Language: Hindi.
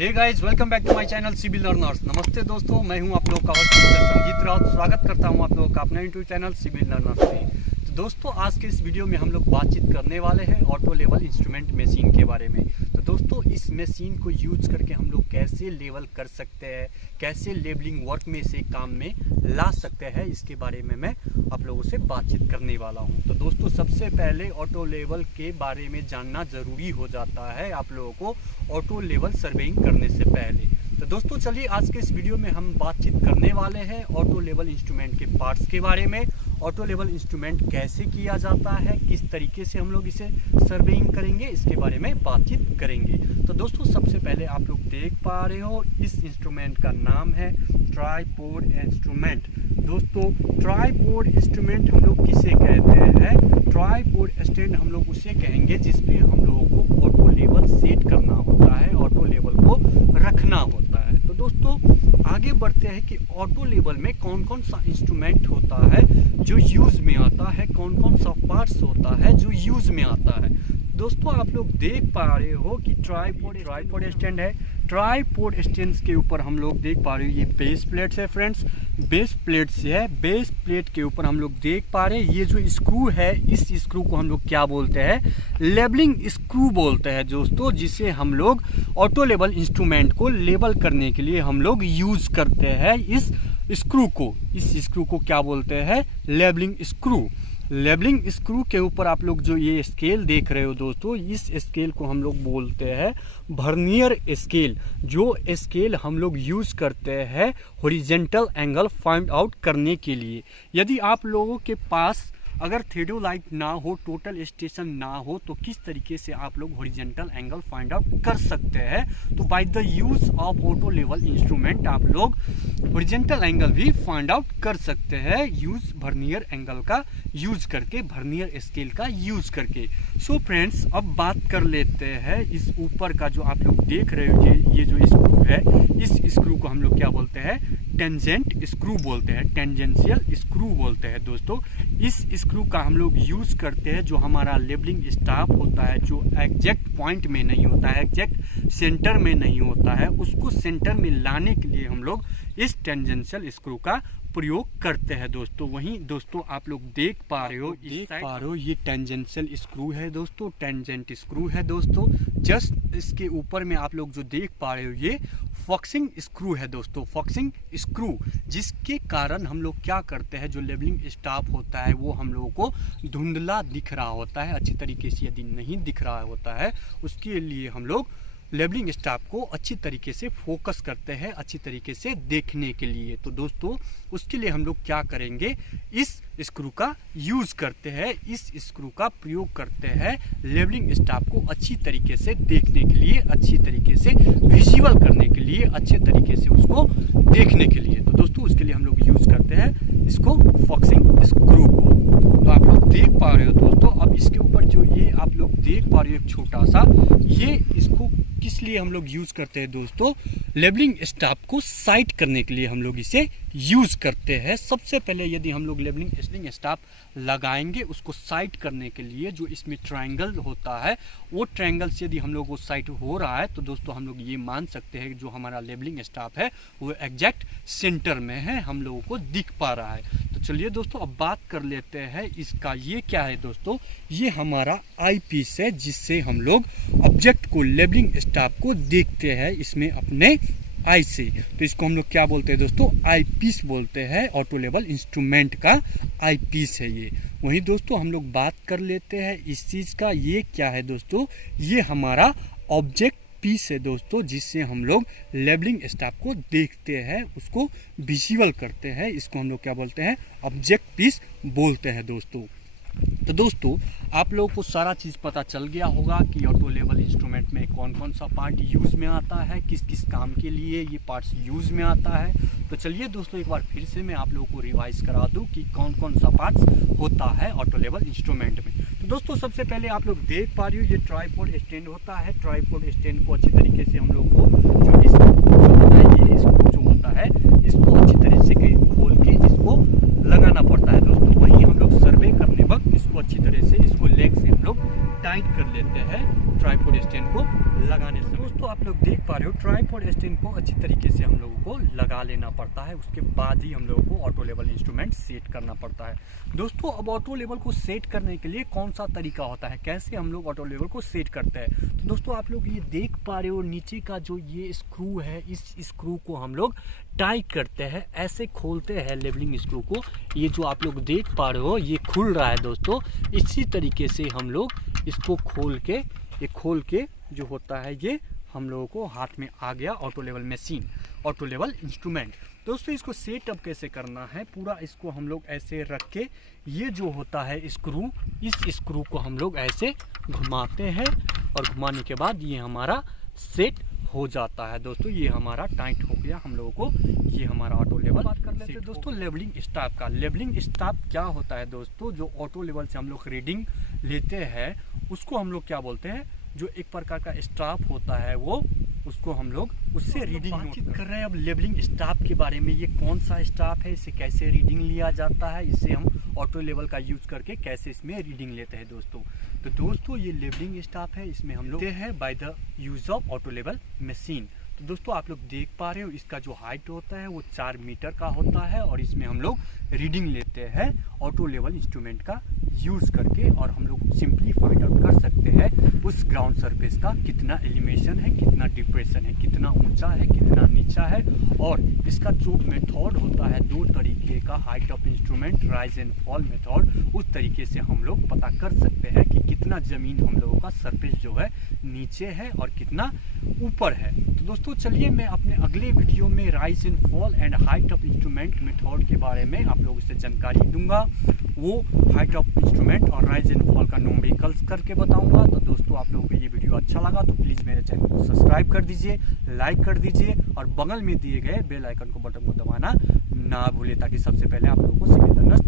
Hey guys, welcome back to my channel civil learners. नमस्ते दोस्तों, मैं हूं आप लोगों का होस्ट मिस्टर संजीत राउत। स्वागत करता हूं आप लोगों का अपना यूट्यूब चैनल सिविल लर्नर्स में। तो दोस्तों, आज के इस वीडियो में हम लोग बातचीत करने वाले हैं ऑटो लेवल इंस्ट्रूमेंट मशीन के बारे में। तो दोस्तों, इस मशीन को यूज करके हम लोग कैसे लेवल कर सकते हैं, कैसे लेबलिंग वर्क में से काम में ला सकते हैं, इसके बारे में मैं आप लोगों से बातचीत करने वाला हूं। तो दोस्तों, सबसे पहले ऑटो लेवल के बारे में जानना ज़रूरी हो जाता है आप लोगों को ऑटो लेवल सर्वेइंग करने से पहले। तो दोस्तों, चलिए आज के इस वीडियो में हम बातचीत करने वाले हैं ऑटो लेवल इंस्ट्रूमेंट के पार्ट्स के बारे में। ऑटो लेवल इंस्ट्रूमेंट कैसे किया जाता है, किस तरीके से हम लोग इसे सर्वेइंग करेंगे, इसके बारे में बातचीत करेंगे। तो दोस्तों, सबसे पहले आप लोग देख पा रहे हो इस इंस्ट्रूमेंट का नाम है ट्राइपोड इंस्ट्रूमेंट। दोस्तों, ट्राइपोड इंस्ट्रूमेंट हम लोग किसे कहते हैं? ट्राइपोड स्टैंड हम लोग उसे कहेंगे जिसमें हम लोगों को ऑटो लेवल सेट करना होता है, ऑटो लेवल को रखना होता है। तो दोस्तों, आगे बढ़ते हैं कि ऑटो लेवल में कौन कौन सा इंस्ट्रूमेंट होता है जो यूज में आता है, कौन कौन सा पार्ट्स होता है जो यूज में आता है। दोस्तों, आप लोग देख पा रहे हो कि ट्राइपोड स्टैंड है। ट्राइपोड स्टैंड के ऊपर हम लोग देख पा रहे हो ये बेस प्लेट्स है फ्रेंड्स, बेस प्लेट से है। बेस प्लेट के ऊपर हम लोग देख पा रहे हैं ये जो स्क्रू है, इस स्क्रू को हम लोग क्या बोलते हैं? लेबलिंग स्क्रू बोलते हैं दोस्तों, जिसे हम लोग ऑटो लेवल इंस्ट्रूमेंट को लेबल करने के लिए हम लोग यूज करते हैं इस स्क्रू को। इस स्क्रू को क्या बोलते हैं? Labelling screw. लेबलिंग स्क्रू के ऊपर आप लोग जो ये स्केल देख रहे हो दोस्तों, इस स्केल को हम लोग बोलते हैं वर्नियर स्केल। जो स्केल हम लोग यूज करते हैं हॉरिजॉन्टल एंगल फाइंड आउट करने के लिए। यदि आप लोगों के पास अगर थियोडोलाइट ना हो, टोटल स्टेशन ना हो, तो किस तरीके से आप लोग हॉरिजॉन्टल एंगल फाइंड आउट कर सकते हैं? तो by the use of auto level instrument आप लोग हॉरिजॉन्टल एंगल भी फाइंड आउट कर सकते हैं यूज वर्नियर एंगल का यूज करके, वर्नियर स्केल का यूज करके। सो फ्रेंड्स, अब बात कर लेते हैं इस ऊपर का जो आप लोग देख रहे हो ये जो स्क्रू है, इस स्क्रू को हम लोग क्या बोलते हैं? टेंजेंट स्क्रू बोलते हैं, टेंजेंशियल स्क्रू बोलते हैं दोस्तों। इस स्क्रू का हम लोग यूज करते हैं जो हमारा लेबलिंग स्टाफ होता है, जो एग्जैक्ट पॉइंट में नहीं होता है, एग्जैक्ट सेंटर में नहीं होता है, उसको सेंटर में लाने के लिए हम लोग इस टेंजेंशियल स्क्रू का प्रयोग करते हैं दोस्तों। वहीं दोस्तों, आप लोग देख पा रहे हो ये टेंजेंशियल स्क्रू है दोस्तों, टेंजेंट स्क्रू है दोस्तों। जस्ट इसके ऊपर में आप लोग जो देख पा रहे हो ये फॉक्सिंग स्क्रू है दोस्तों, फॉक्सिंग स्क्रू, जिसके कारण हम लोग क्या करते हैं, जो लेबलिंग स्टाफ होता है वो हम लोगों को धुंधला दिख रहा होता है, अच्छी तरीके से यदि नहीं दिख रहा होता है, उसके लिए हम लोग लेबलिंग स्टाफ को अच्छी तरीके से फोकस करते हैं, अच्छी तरीके से देखने के लिए। तो दोस्तों, उसके लिए हम लोग क्या करेंगे? इस स्क्रू का यूज करते हैं, इस स्क्रू का प्रयोग करते हैं लेबलिंग स्टाफ को अच्छी तरीके से देखने के लिए, अच्छी तरीके से विजुअल करने के लिए, अच्छे तरीके से उसको देखने के लिए। तो दोस्तों, उसके लिए हम लोग यूज करते हैं इसको फॉक्सिंग स्क्रू को। तो आप लोग देख पा रहे हो दोस्तों, अब इसके ऊपर जो ये आप लोग देख पा रहे हो एक छोटा सा, ये इसको किस लिए हम लोग यूज करते हैं दोस्तों? लेबलिंग स्टाफ को साइट करने के लिए हम लोग इसे यूज करते हैं। सबसे पहले यदि हम लोग लेबलिंग स्टाफ लगाएंगे, उसको साइट करने के लिए जो इसमें ट्रायंगल होता है, वो ट्रायंगल से यदि हम लोग वो साइट हो रहा है, तो दोस्तों हम लोग ये मान सकते हैं जो हमारा लेबलिंग स्टाफ है वो एग्जैक्ट सेंटर में है, हम लोगों को दिख पा रहा है। तो चलिए दोस्तों, अब बात कर लेते हैं इसका। ये क्या है दोस्तों? ये हमारा आई पीस है, जिससे हम लोग ऑब्जेक्ट को, लेबलिंग स्टाफ को देखते हैं इसमें अपने आई से। तो इसको हम लोग क्या बोलते हैं दोस्तों? आई पीस बोलते हैं। ऑटो लेवल इंस्ट्रूमेंट का आई पीस है ये। वहीं दोस्तों, हम लोग बात कर लेते हैं इस चीज़ का। ये क्या है दोस्तों? ये हमारा ऑब्जेक्ट पीस है दोस्तों, जिससे हम लोग लेबलिंग स्टाफ को देखते हैं, उसको विजुअल करते हैं। इसको हम लोग क्या बोलते हैं? ऑब्जेक्ट पीस बोलते हैं दोस्तों। तो दोस्तों, आप लोगों को सारा चीज़ पता चल गया होगा कि ऑटो लेवल इंस्ट्रूमेंट में कौन कौन सा पार्ट यूज़ में आता है, किस किस काम के लिए ये पार्ट्स यूज़ में आता है। तो चलिए दोस्तों, एक बार फिर से मैं आप लोगों को रिवाइज करा दूं कि कौन कौन सा पार्ट्स होता है ऑटो लेवल इंस्ट्रूमेंट में। तो दोस्तों, सबसे पहले आप लोग देख पा रहे हो ये ट्राइपोड स्टैंड होता है। ट्राइपोड स्टैंड को अच्छी तरीके से हम लोग को जो स्क्रू जो होता है, इसको अच्छी तरीके से खोल के इसको लगाना पड़ता है दोस्तों। वहीं हम लोग सर्वे करने वक्त इसको अच्छी तरह से, इसको लेग से हम लोग टाइट कर लेते हैं ट्राइपोड स्टैंड को लगाने से। दोस्तों, आप लोग देख देख पा रहे हो ट्राइपॉड स्टैंड को अच्छी तरीके से हम लोगों को लगा लेना पड़ता है, उसके बाद ही हम लोगों को ऑटो लेवल इंस्ट्रूमेंट सेट करना पड़ता है। दोस्तों अब ऑटो लेवल को सेट करने के लिए कौन सा तरीका होता है, कैसे हम लोग ऑटो लेवल को सेट करते हैं, तो दोस्तों आप लोग ये देख पा रहे हो नीचे का जो ये स्क्रू है, इस स्क्रू को हम लोग टाइट करते हैं, ऐसे खोलते हैं लेवलिंग स्क्रू को। ये जो आप लोग देख पा रहे हो ये खुल रहा है दोस्तों, इसी तरीके से हम लोग इसको खोल के जो होता है ये हम लोगों को हाथ में आ गया auto level machine, auto level instrument. दोस्तों इसको सेटअप कैसे करना है, पूरा इसको हम लोग ऐसे रख के ये जो होता है स्क्रू, इस स्क्रू को हम लोग ऐसे घुमाते हैं और घुमाने के बाद ये हमारा सेट हो जाता है। दोस्तों ये हमारा टाइट हो गया, हम लोगों को ये हमारा ऑटो लेवल। बात कर लेते हैं दोस्तों लेवलिंग स्टाफ का। लेवलिंग स्टाफ क्या होता है दोस्तों, जो ऑटो लेवल से हम लोग रीडिंग लेते हैं उसको हम लोग क्या बोलते हैं, जो एक प्रकार का स्टाफ होता है वो, उसको हम लोग उससे रीडिंग बातचीत कर रहे हैं। अब लेवलिंग स्टाफ के बारे में, ये कौन सा स्टाफ है, इसे कैसे रीडिंग लिया जाता है, इससे हम ऑटो लेवल का यूज करके कैसे इसमें रीडिंग लेते हैं दोस्तों। तो दोस्तों ये लेवलिंग स्टाफ है, इसमें हम लोग है by the use of auto level machine. तो दोस्तों आप लोग देख पा रहे हो इसका जो हाइट होता है वो 4 मीटर का होता है और इसमें हम लोग रीडिंग लेते हैं ऑटो लेवल इंस्ट्रूमेंट का यूज़ करके, और हम लोग सिंपली फाइंड आउट कर सकते हैं उस ग्राउंड सरफेस का कितना एलिवेशन है, कितना डिप्रेशन है, कितना ऊंचा है, कितना नीचा है। और इसका जो मेथड होता है 2 तरीके का, height of instrument, rise and fall method, उस तरीके से हम लोग पता कर सकते हैं कि कितना ज़मीन हम लोगों का सरफेस जो है नीचे है और कितना ऊपर है। तो दोस्तों चलिए मैं अपने अगले वीडियो में rise and fall and height of instrument method के बारे में आप लोगों से जानकारी दूंगा, वो हाइट ऑफ इंस्ट्रूमेंट और राइज एंड फॉल का न्यूमेरिकल्स करके बताऊंगा। तो दोस्तों आप लोगों को ये वीडियो अच्छा लगा तो प्लीज़ मेरे चैनल को सब्सक्राइब कर दीजिए, लाइक कर दीजिए और बगल में दिए गए बेल आइकन को बटन को दबाना ना भूलें, ताकि सबसे पहले आप लोगों को सिविल लर्नर्स